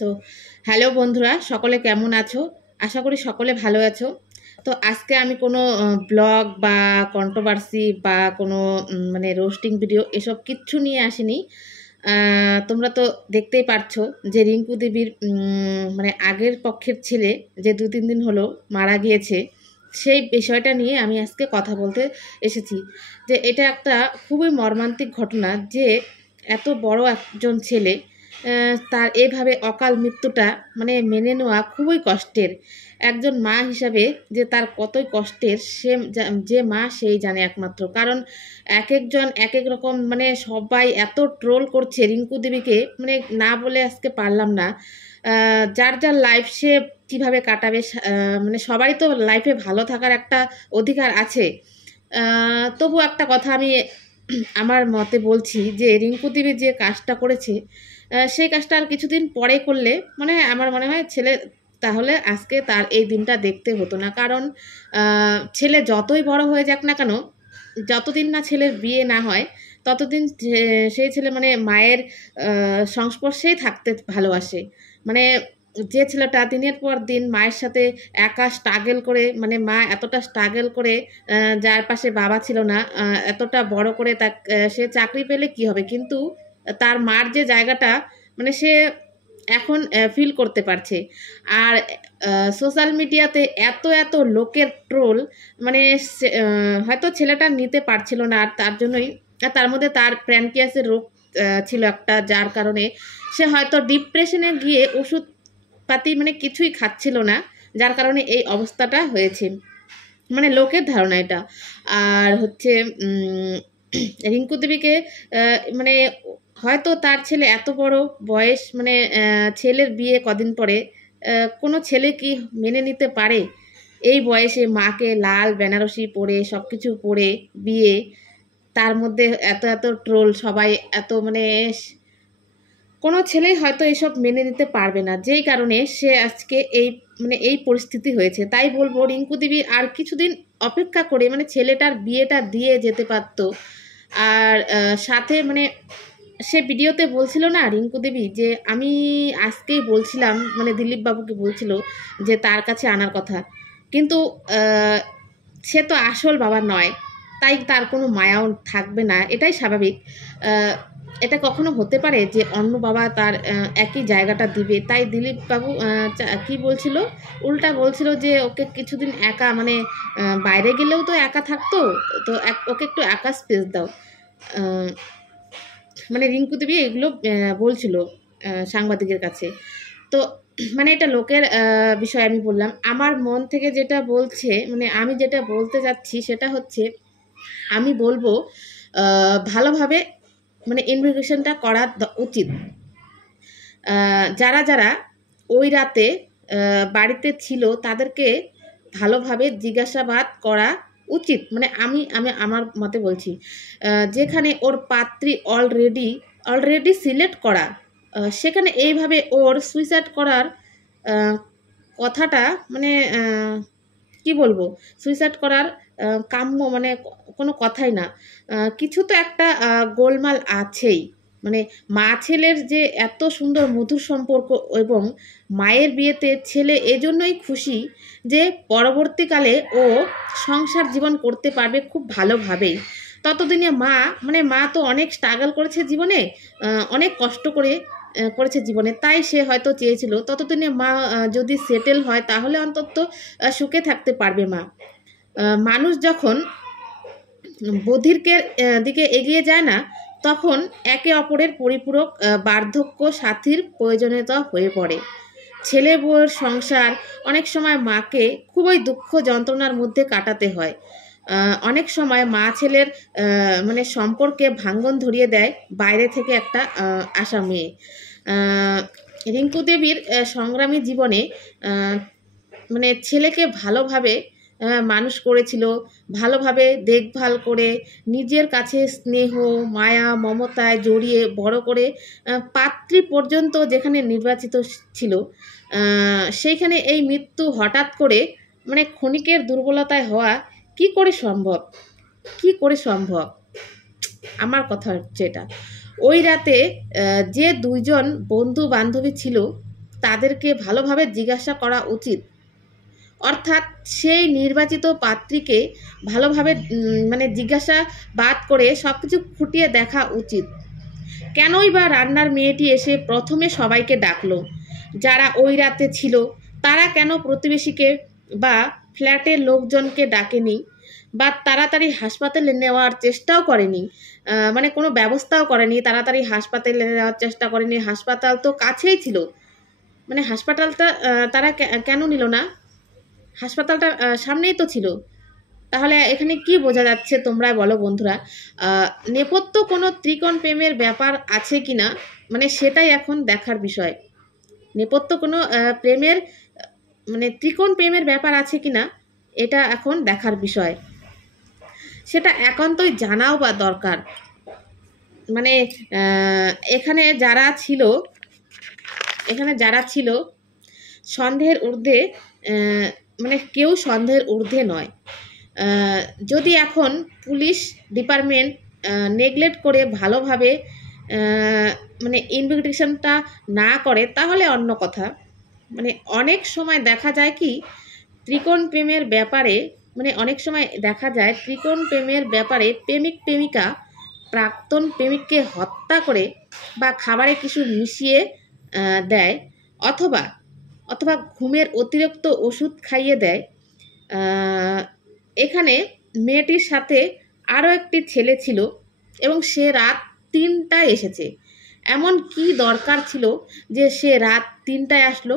তো হ্যালো বন্ধুরা, সকলে কেমন আছো? আশা করি সকলে ভালো আছো। তো আজকে আমি কোনো ব্লগ বা কন্ট্রোভার্সি বা কোনো মানে রোস্টিং ভিডিও এসব কিচ্ছু নিয়ে আসিনি। তোমরা তো দেখতেই পারছো যে রিঙ্কু দেবীর মানে আগের পক্ষের ছেলে যে 2-3 দিন হলো মারা গিয়েছে, সেই বিষয়টা নিয়ে আমি আজকে কথা বলতে এসেছি। যে এটা একটা খুবই মর্মান্তিক ঘটনা যে এত বড় একজন ছেলে তার এইভাবে অকাল মৃত্যুটা মানে মেনে নেওয়া খুবই কষ্টের। একজন মা হিসাবে যে তার কতই কষ্টের সে যে মা সেই জানে একমাত্র। কারণ এক একজন এক এক রকম, মানে সবাই এত ট্রোল করছে রিঙ্কু দেবীকে, মানে না বলে আজকে পারলাম না। যার যার লাইফ সে কিভাবে কাটাবে, মানে সবারই তো লাইফে ভালো থাকার একটা অধিকার আছে। তবু একটা কথা আমি আমার মতে বলছি যে রিঙ্কু দেবী যে কাজটা করেছে, সেই কাজটা আর কিছুদিন পরে করলে মানে আমার মনে হয় ছেলে তাহলে আজকে তার এই দিনটা দেখতে হতো না। কারণ ছেলে যতই বড় হয়ে যাক না কেন, যতদিন না ছেলের বিয়ে না হয় ততদিন সেই ছেলে মানে মায়ের সংস্পর্শেই থাকতে ভালোবাসে। মানে যে ছেলেটা দিনের পর দিন মায়ের সাথে একা স্ট্রাগল করে, মানে মা এতটা স্ট্রাগল করে, যার পাশে বাবা ছিল না, এতটা বড় করে সে চাকরি পেলে কি হবে, কিন্তু তার মার যে জায়গাটা মানে সে এখন ফিল করতে পারছে। আর সোশ্যাল মিডিয়াতে এত এত লোকের ট্রোল, মানে হয়তো ছেলেটা নিতে পারছিল না, আর তার জন্যই তার মধ্যে তার প্যানক্রিয়াসের রোগ ছিল একটা, যার কারণে সে হয়তো ডিপ্রেশনে গিয়ে ওষুধ পাতি মানে কিছুই খাচ্ছিল না, যার কারণে এই অবস্থাটা হয়েছে, মানে লোকের ধারণা এটা। আর হচ্ছে রিঙ্কু দেবীকে মানে হয়তো তার ছেলে এত বড় বয়স, মানে ছেলের বিয়ে কদিন পরে, কোনো ছেলে কি মেনে নিতে পারে এই বয়সে মাকে লাল বেনারসি পরে সব কিছু পরে বিয়ে, তার মধ্যে এত এত ট্রোল, সবাই এত মানে কোনো ছেলেই হয়তো এসব মেনে নিতে পারবে না, যেই কারণে সে আজকে এই মানে এই পরিস্থিতি হয়েছে। তাই বলবো রিঙ্কু দেবী আর কিছুদিন অপেক্ষা করে মানে ছেলেটার বিয়েটা দিয়ে যেতে পারত। আর সাথে মানে সে ভিডিওতে বলছিল না রিঙ্কু দেবী যে আমি আজকেই বলছিলাম, মানে দিলীপ বাবুকে বলছিল যে তার কাছে আনার কথা, কিন্তু সে তো আসল বাবা নয়, তাই তার কোনো মায়াও থাকবে না, এটাই স্বাভাবিক। এটা কখনো হতে পারে যে অন্য বাবা তার একই জায়গাটা দিবে? তাই দিলীপ বাবু কি বলছিল, উল্টা বলছিল যে ওকে কিছুদিন একা, মানে বাইরে গেলেও তো একা থাকতো, তো ওকে একটু একা স্পেস দাও। মানে রিঙ্কু দেবী এগুলো বলছিল সাংবাদিকের কাছে। তো মানে এটা লোকের বিষয় আমি বললাম, আমার মন থেকে যেটা বলছে, মানে আমি যেটা বলতে যাচ্ছি সেটা হচ্ছে আমি বলবো ভালোভাবে মানে ইনভেস্টিগেশনটা করা উচিত। যারা যারা ওই রাতে বাড়িতে ছিল তাদেরকে ভালোভাবে জিজ্ঞাসাবাদ করা উচিত। মানে আমি আমি আমার মতে বলছি, যেখানে ওর পাত্রী অলরেডি সিলেক্ট করা, সেখানে এইভাবে ওর সুইসাইড করার কথাটা মানে কি বলবো, সুইসাইড করার কাম্য মানে কোনো কথাই না। কিছু তো একটা গোলমাল আছেই। মানে মা ছেলের যে এত সুন্দর মধুর সম্পর্ক, এবং মায়ের বিয়েতে ছেলে এজন্যই খুশি যে পরবর্তীকালে ও সংসার জীবন করতে পারবে খুব ভালোভাবেই। ততদিনে মা তো অনেক স্ট্রাগল করেছে জীবনে, অনেক কষ্ট করেছে জীবনে, তাই সে হয়তো চেয়েছিল ততদিনে মা যদি সেটেল হয় তাহলে অন্তত সুখে থাকতে পারবে মা। মানুষ যখন বধিরকে দিকে এগিয়ে যায় না, তখন একে অপরের পরিপূরক বার্ধক্য সাথীর প্রয়োজনীয়তা হয়ে পড়ে। ছেলে বউয়ের সংসার অনেক সময় মাকে খুবই দুঃখ যন্ত্রণার মধ্যে কাটাতে হয়। অনেক সময় মা ছেলের মানে সম্পর্কে ভাঙ্গন ধরিয়ে দেয় বাইরে থেকে একটা আসা মেয়ে। রিঙ্কু দেবীর সংগ্রামী জীবনে মানে ছেলেকে ভালোভাবে মানুষ করেছিল, ভালোভাবে দেখভাল করে নিজের কাছে স্নেহ মায়া মমতায় জড়িয়ে বড় করে পাত্রী পর্যন্ত যেখানে নির্বাচিত ছিল, সেইখানে এই মৃত্যু হঠাৎ করে মানে ক্ষণিকের দুর্বলতায় হওয়া কি করে সম্ভব? কি করে সম্ভব? আমার কথা হচ্ছে এটা। ওই রাতে যে দুইজন বন্ধু বান্ধবী ছিল তাদেরকে ভালোভাবে জিজ্ঞাসা করা উচিত। অর্থাৎ সেই নির্বাচিত পাত্রীকে ভালোভাবে মানে জিজ্ঞাসাবাদ করে সব কিছু খুঁটিয়ে দেখা উচিত। কেনই বা রান্নার মেয়েটি এসে প্রথমে সবাইকে ডাকলো? যারা ওই রাতে ছিল তারা কেন প্রতিবেশীকে বা ফ্ল্যাটের লোকজনকে ডাকেনি বা তাড়াতাড়ি হাসপাতালে নেওয়ার চেষ্টাও করেনি? মানে কোনো ব্যবস্থাও করেনি, তাড়াতাড়ি হাসপাতালে নেওয়ার চেষ্টা করেনি। হাসপাতাল তো কাছেই ছিল, মানে হাসপাতালটা তারা কেন নিল না? হাসপাতালটা সামনেই তো ছিল। তাহলে এখানে কি বোঝা যাচ্ছে তোমরা বলো বন্ধুরা? নেপথ্য কোনো ত্রিকোণ প্রেমের ব্যাপার আছে কিনা, মানে সেটাই এখন দেখার বিষয়। নেপথ্য কোনো প্রেমের মানে ত্রিকোণ প্রেমের ব্যাপার আছে কিনা এটা এখন দেখার বিষয়। সেটা একান্তই জানাও বা দরকার। মানে এখানে যারা ছিল সন্দেহের ঊর্ধ্বে, মানে কেউ সন্দেহের ঊর্ধ্বে নয়। যদি এখন পুলিশ ডিপার্টমেন্ট নেগলেক্ট করে ভালোভাবে মানে ইনভেস্টিগেশনটা না করে তাহলে অন্য কথা। মানে অনেক সময় দেখা যায় কি ত্রিকোণ প্রেমের ব্যাপারে, মানে অনেক সময় দেখা যায় ত্রিকোণ প্রেমের ব্যাপারে প্রেমিক প্রেমিকা প্রাক্তন প্রেমিককে হত্যা করে বা খাবারে কিছু মিশিয়ে দেয়, অথবা ঘুমের অতিরিক্ত ওষুধ খাইয়ে দেয়। এখানে মেয়েটির সাথে আরও একটি ছেলে ছিল এবং সে রাত 3টায় এসেছে। এমন কি দরকার ছিল যে সে রাত 3টায় আসলো?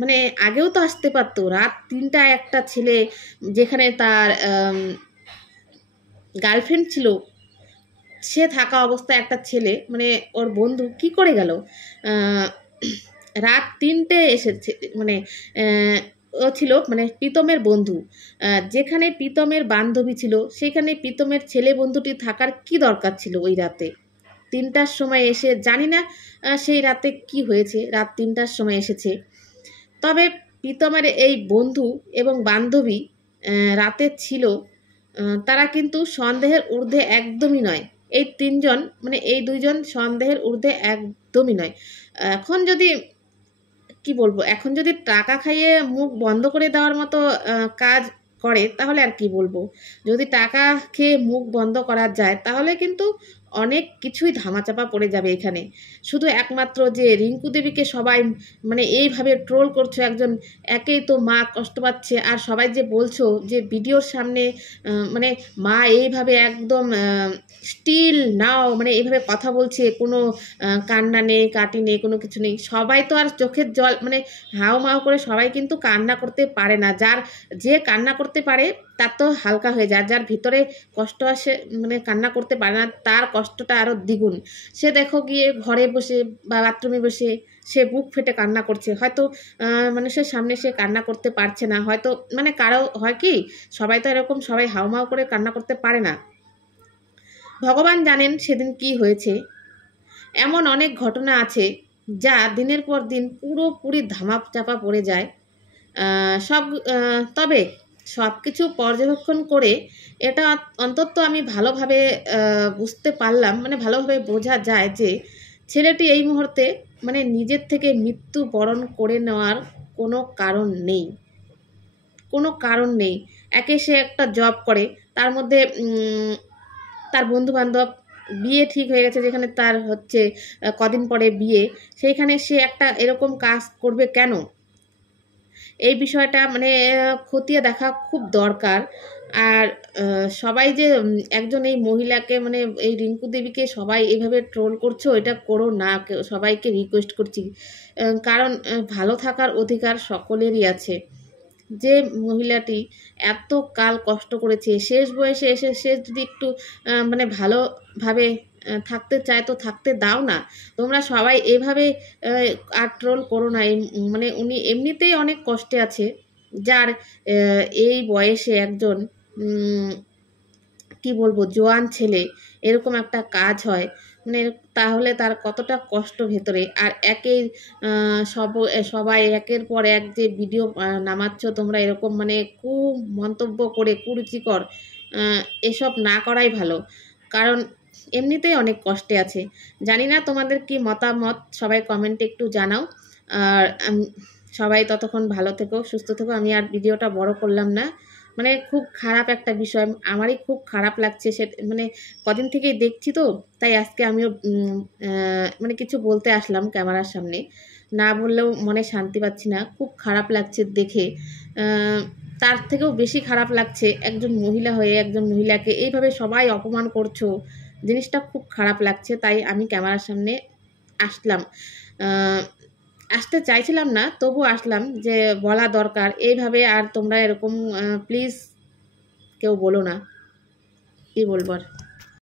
মানে আগেও তো আসতে পারতো। রাত 3টায় একটা ছেলে, যেখানে তার গার্লফ্রেন্ড ছিল, সে থাকা অবস্থায় একটা ছেলে, মানে ওর বন্ধু কি করে গেল? রাত 3টে এসেছে, মানে ও ছিল মানে প্রীতমের বন্ধু। যেখানে প্রীতমের বান্ধবী ছিল সেখানে প্রীতমের ছেলে বন্ধুটি থাকার কি দরকার ছিল ওই রাতে 3টার সময় এসে? জানি না সেই রাতে কি হয়েছে, রাত 3টার সময় এসেছে। তবে প্রীতমের এই বন্ধু এবং বান্ধবী রাতে ছিল, তারা কিন্তু সন্দেহের ঊর্ধ্বে একদমই নয়। এই 3জন, মানে এই 2জন সন্দেহের ঊর্ধ্বে একদমই নয়। এখন যদি কি বলবো, এখন যদি টাকা খাইয়ে মুখ বন্ধ করে দেওয়ার মতো কাজ করে তাহলে আর কি বলবো। যদি টাকা খেয়ে মুখ বন্ধ করা যায় তাহলে কিন্তু অনেক কিছুই ধামাচাপা পড়ে যাবে এখানে। শুধু একমাত্র যে রিঙ্কু দেবীকে সবাই মানে এইভাবে ট্রোল করছো, একজন একেই তো মা কষ্ট পাচ্ছে, আর সবাই যে বলছো যে ভিডিওর সামনে মানে মা এইভাবে একদম স্টিল নাও, মানে এইভাবে কথা বলছে, কোনো কান্না নেই, কাটি নেই, কোনো কিছু নেই। সবাই তো আর চোখের জল মানে হাও মাও করে সবাই কিন্তু কান্না করতে পারে না। যে কান্না করতে পারে তার তো হালকা হয়ে যায়, যার ভিতরে কষ্ট আসে মানে কান্না করতে পারে না তার কষ্টটা আরও দ্বিগুণ। সে দেখো গিয়ে ঘরে বসে বা বাথরুমে বসে সে বুক ফেটে কান্না করছে, হয়তো মানুষের সামনে সে কান্না করতে পারছে না, হয়তো মানে কারো হয় কি সবাই তো এরকম সবাই হাউমাউ করে কান্না করতে পারে না। ভগবান জানেন সেদিন কি হয়েছে। এমন অনেক ঘটনা আছে যা দিনের পর দিন পুরোপুরি ধামা চাপা পড়ে যায়। তবে সব কিছু পর্যবেক্ষণ করে এটা অন্তত আমি ভালোভাবে বুঝতে পারলাম, মানে ভালোভাবে বোঝা যায় যে ছেলেটি এই মুহূর্তে মানে নিজের থেকে মৃত্যু বরণ করে নেওয়ার কোনো কারণ নেই। একে সে একটা জব করে, তার মধ্যে তার বন্ধুবান্ধব বিয়ে ঠিক হয়ে গেছে, যেখানে তার হচ্ছে কদিন পরে বিয়ে, সেইখানে সে একটা এরকম কাজ করবে কেন? এই বিষয়টা মানে খতিয়ে দেখা খুব দরকার। আর সবাই যে একজন এই মহিলাকে মানে এই রিঙ্কু দেবীকে সবাই এইভাবে ট্রোল করছো, এটা করো না, সবাইকে রিকোয়েস্ট করছি। কারণ ভালো থাকার অধিকার সকলেরই আছে। যে মহিলাটি এত কাল কষ্ট করেছে, শেষ বয়সে এসে সে যদি একটু মানে ভালোভাবে থাকতে চায় তো থাকতে দাও না। তোমরা সবাই এভাবে আর ট্রোল করো না। মানে উনি এমনিতেই অনেক কষ্টে আছে, যার এই বয়সে একজন কি বলবো জোয়ান ছেলে এরকম একটা কাজ হয়, মানে তাহলে তার কতটা কষ্ট ভেতরে। আর সবাই একের পর এক যে ভিডিও নামাচ্ছ তোমরা এরকম মানে মন্তব্য করে কুরুচিকর, এসব না করাই ভালো। কারণ এমনিতেই অনেক কষ্টে আছে। জানি না তোমাদের কি মতামত, সবাই কমেন্টে একটু জানাও। আর সবাই ততক্ষণ ভালো থেকো, সুস্থ থেকো। আমি আর ভিডিওটা বড় করলাম না, মানে খুব খারাপ একটা বিষয়, আমারই খুব খারাপ লাগছে। সে মানে কদিন থেকেই দেখছি তো, তাই আজকে আমিও মানে কিছু বলতে আসলাম ক্যামেরার সামনে। না বললেও মনে শান্তি পাচ্ছি না, খুব খারাপ লাগছে দেখে। তার থেকেও বেশি খারাপ লাগছে একজন মহিলা হয়ে একজন মহিলাকে এইভাবে সবাই অপমান করছো, জিনিসটা খুব খারাপ লাগছে। তাই আমি ক্যামেরার সামনে আসলাম। আসতে চাইছিলাম না, তবু আসলাম, যে বলা দরকার এইভাবে আর তোমরা এরকম প্লিজ কেউ বলো না। কি বলবো আর।